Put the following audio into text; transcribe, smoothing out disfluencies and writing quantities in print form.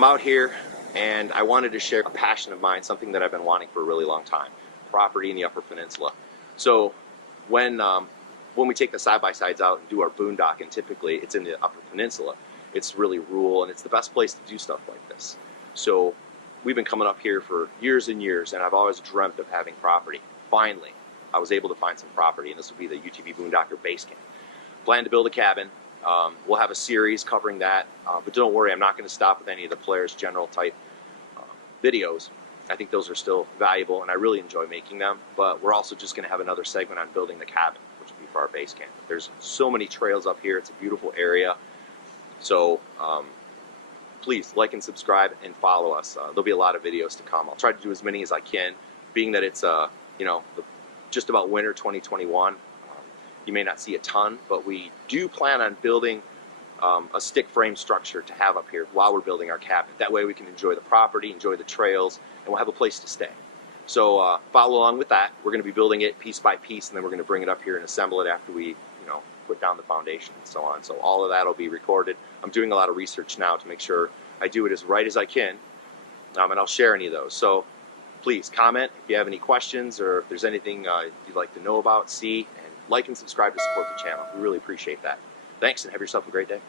I'm out here and I wanted to share a passion of mine, something that I've been wanting for a really long time, property in the Upper Peninsula. So when we take the side-by-sides out and do our boondocking, typically it's in the Upper Peninsula. It's really rural and it's the best place to do stuff like this. So we've been coming up here for years and years, and I've always dreamt of having property. Finally, I was able to find some property, and this will be the UTV Boondocker Base Camp. Plan to build a cabin. We'll have a series covering that, but don't worry, I'm not going to stop with any of the Polaris General type videos. I think those are still valuable, and I really enjoy making them, but we're also just going to have another segment on building the cabin, which will be for our base camp. There's so many trails up here. It's a beautiful area. So please like and subscribe and follow us. There'll be a lot of videos to come. I'll try to do as many as I can, being that it's just about winter 2021. You may not see a ton, but we do plan on building a stick frame structure to have up here while we're building our cabin. That way we can enjoy the property, enjoy the trails, and we'll have a place to stay. So follow along with that. We're going to be building it piece by piece, and then we're going to bring it up here and assemble it after we put down the foundation and so on. So all of that will be recorded. I'm doing a lot of research now to make sure I do it as right as I can, and I'll share any of those. So please comment if you have any questions or if there's anything you'd like to know about, see, and like and subscribe to support the channel. We really appreciate that. Thanks, and have yourself a great day.